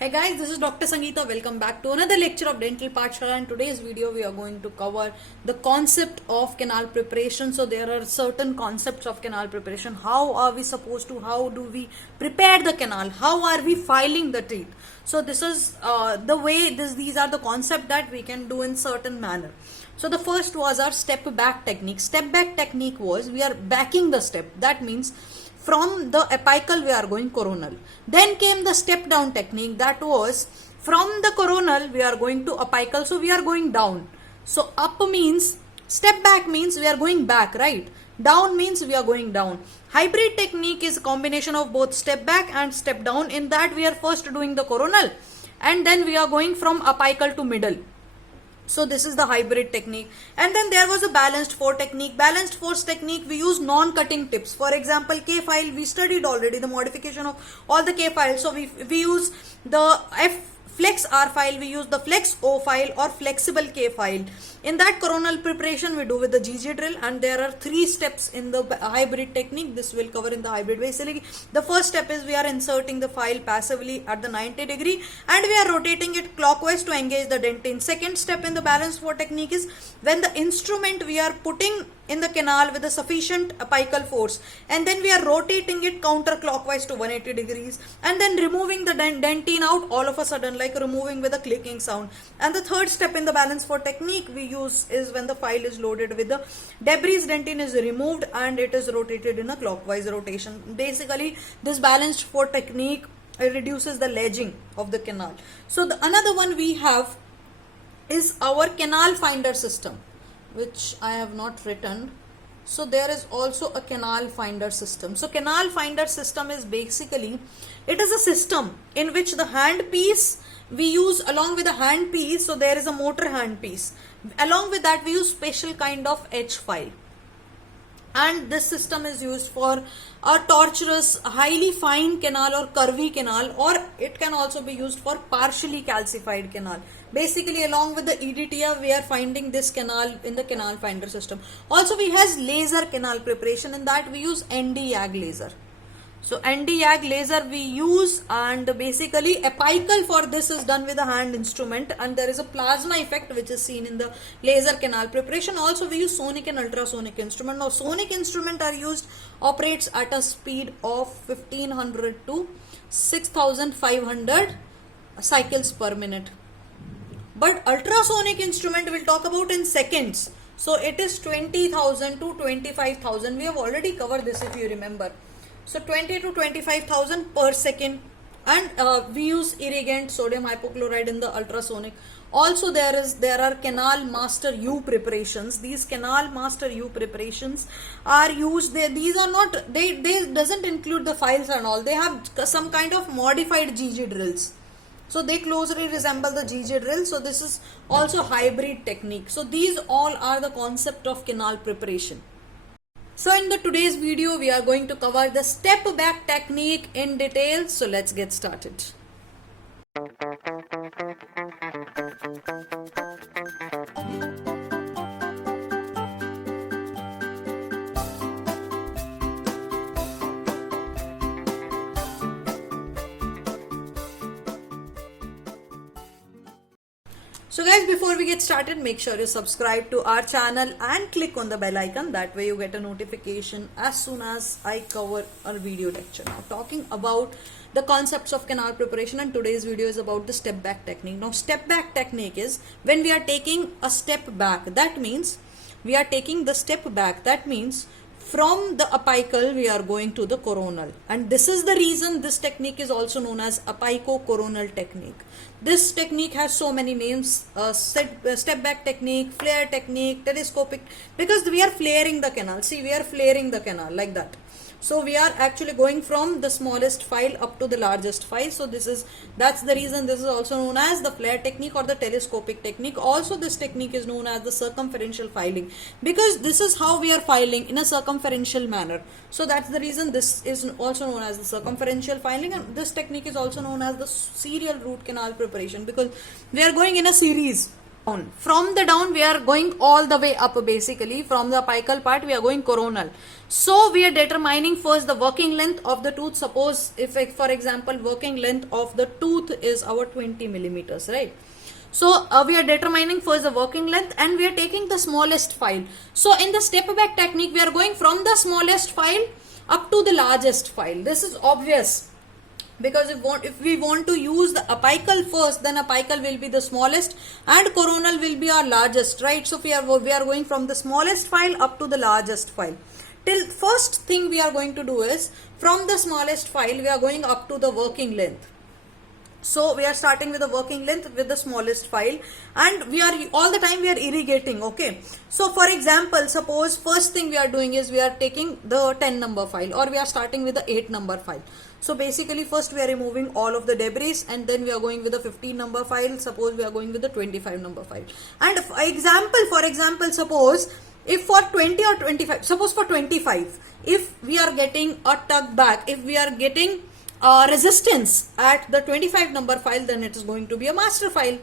Hey guys, this is Dr. Sangeeta. Welcome back to another lecture of Dental Pathshala. In today's video, we are going to cover the concept of canal preparation. So there are certain concepts of canal preparation. How are we supposed to? How do we prepare the canal? How are we filing the teeth? So this is the way. These are the concept that we can do in certain manner. So the first was our step back technique. Step back technique was we are backing the step. That means from the apical we are going coronal. Then came the step down technique, that was from the coronal we are going to apical, so we are going down. So up means, step back means we are going back, right? Down means we are going down. Hybrid technique is a combination of both step back and step down. In that we are first doing the coronal and then we are going from apical to middle. So this is the hybrid technique. And then there was a balanced four technique. Balanced force technique, we use non-cutting tips. For example, K file, we studied already the modification of all the K files. So we use the flex R file, we use the flex O file or flexible K file. In that coronal preparation we do with the GG drill, and there are 3 steps in the hybrid technique. This will cover in the hybrid. Basically, the first step is we are inserting the file passively at the 90 degree and we are rotating it clockwise to engage the dentine. Second step in the balanced four technique is when the instrument we are putting in the canal with a sufficient apical force and then we are rotating it counterclockwise to 180 degrees and then removing the dentine out all of a sudden, like removing with a clicking sound. And the third step in the balance for technique we use is when the file is loaded with the debris, dentine is removed and it is rotated in a clockwise rotation. Basically, this balanced for technique reduces the ledging of the canal. So the another one we have is our canal finder system, which I have not written. So there is also a canal finder system. So canal finder system is basically, it is a system in which the hand piece we use along with the hand piece. So there is a motor hand piece. Along with that we use special kind of H file. And this system is used for a tortuous, highly fine canal or curvy canal, or it can also be used for partially calcified canal. Basically, along with the EDTA, we are finding this canal in the canal finder system. Also, we has laser canal preparation. In that, we use ND-YAG laser. So ND-YAG laser we use, and basically apical for this is done with a hand instrument, and there is a plasma effect which is seen in the laser canal preparation. Also we use sonic and ultrasonic instrument. Now sonic instrument are used, operates at a speed of 1500 to 6500 cycles per minute. But ultrasonic instrument we'll talk about in seconds. So it is 20,000 to 25,000. We have already covered this if you remember. So 20 to 25,000 per second, and we use irrigant sodium hypochlorite in the ultrasonic. Also there are canal master U preparations. These canal master U preparations are used. These are not, they doesn't include the files and all. They have some kind of modified GG drills. So they closely resemble the GG drill. So this is also hybrid technique. So these all are the concept of canal preparation. So in the today's video, we are going to cover the step back technique in detail. So let's get started. So guys, before we get started, make sure you subscribe to our channel and click on the bell icon. That way you get a notification as soon as I cover a video lecture. Now talking about the concepts of canal preparation, and today's video is about the step back technique. Now step back technique is when we are taking a step back. That means we are taking the step back. That means from the apical we are going to the coronal, and this is the reason this technique is also known as apico-coronal technique. This technique has so many names, step back technique, flare technique, telescopic, because we are flaring the canal. See, we are flaring the canal like that. So we are actually going from the smallest file up to the largest file. So that's the reason this is also known as the flare technique or the telescopic technique. Also this technique is known as the circumferential filing, because this is how we are filing in a circumferential manner. So that's the reason this is also known as the circumferential filing, and this technique is also known as the serial root canal preparation, because we are going in a series down. From the down we are going all the way up. Basically from the apical part we are going coronal. So we are determining first the working length of the tooth. Suppose if for example working length of the tooth is our 20 millimeters, right? So we are determining first the working length and we are taking the smallest file. So in the step back technique we are going from the smallest file up to the largest file. This is obvious, because if we want to use the apical first, then apical will be the smallest and coronal will be our largest, right? So we are going from the smallest file up to the largest file. Till first thing we are going to do is from the smallest file we are going up to the working length. So we are starting with the working length with the smallest file, and we are all the time we are irrigating. Okay, so for example, suppose first thing we are doing is we are taking the 10 number file, or we are starting with the 8 number file. So basically first we are removing all of the debris and then we are going with the 15 number file. Suppose we are going with the 25 number file. And for example, suppose if for 20 or 25, suppose for 25, if we are getting a tug back, if we are getting resistance at the 25 number file, then it is going to be a master file,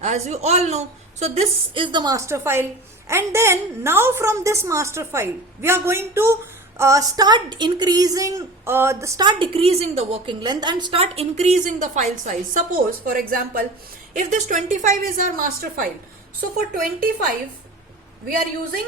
as you all know. So this is the master file, and then now from this master file we are going to start decreasing the working length and start increasing the file size. Suppose for example if this 25 is our master file, so for 25 we are using,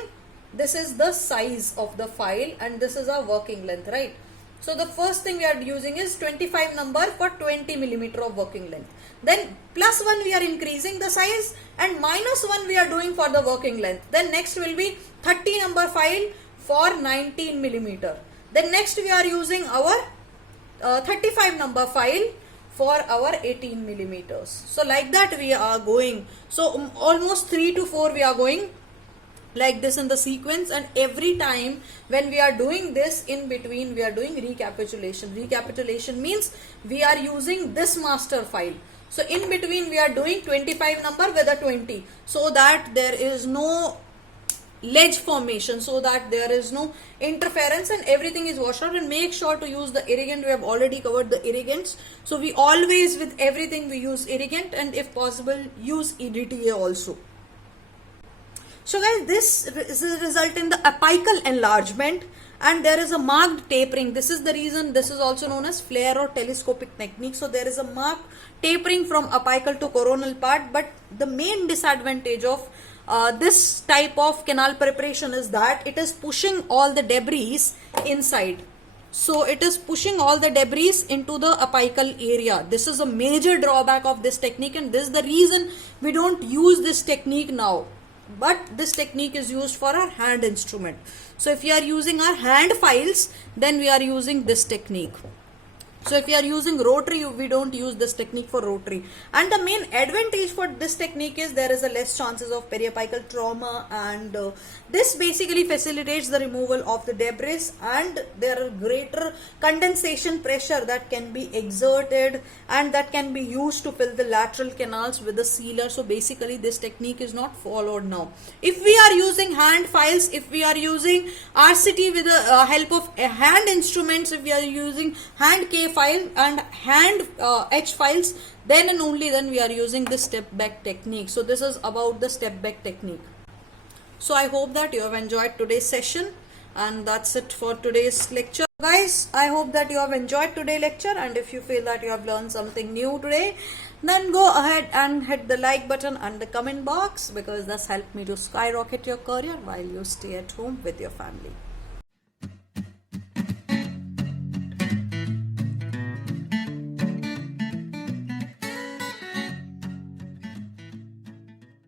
this is the size of the file and this is our working length, right? So the first thing we are using is 25 number for 20 millimeter of working length. Then plus 1 we are increasing the size and minus 1 we are doing for the working length. Then next will be 30 number file for 19 millimeter. Then next we are using our 35 number file for our 18 millimeters. So like that we are going. So almost 3 to 4 we are going like this in the sequence, and every time when we are doing this, in between we are doing recapitulation. Recapitulation means we are using this master file. So in between we are doing 25 number with a 20, so that there is no ledge formation, so that there is no interference and everything is washed out. And make sure to use the irrigant. We have already covered the irrigants, so we always with everything we use irrigant, and if possible use EDTA also. So guys, this is a result in the apical enlargement, and there is a marked tapering. This is the reason this is also known as flare or telescopic technique. So there is a marked tapering from apical to coronal part, but the main disadvantage of this type of canal preparation is that it is pushing all the debris inside. So it is pushing all the debris into the apical area. This is a major drawback of this technique, and this is the reason we don't use this technique now. But this technique is used for our hand instrument. So if you are using our hand files, then we are using this technique. So if you are using rotary, we don't use this technique for rotary. And the main advantage for this technique is there is a less chances of periapical trauma, and this basically facilitates the removal of the debris, and there are greater condensation pressure that can be exerted and that can be used to fill the lateral canals with the sealer. So basically this technique is not followed now. If we are using hand files, if we are using RCT with the help of hand instruments, if we are using hand K file and hand H files, then and only then we are using this step back technique. So this is about the step back technique. So I hope that you have enjoyed today's session, and that's it for today's lecture. Guys, I hope that you have enjoyed today's lecture, and if you feel that you have learned something new today, then go ahead and hit the like button and the comment box, because that's helped me to skyrocket your career while you stay at home with your family.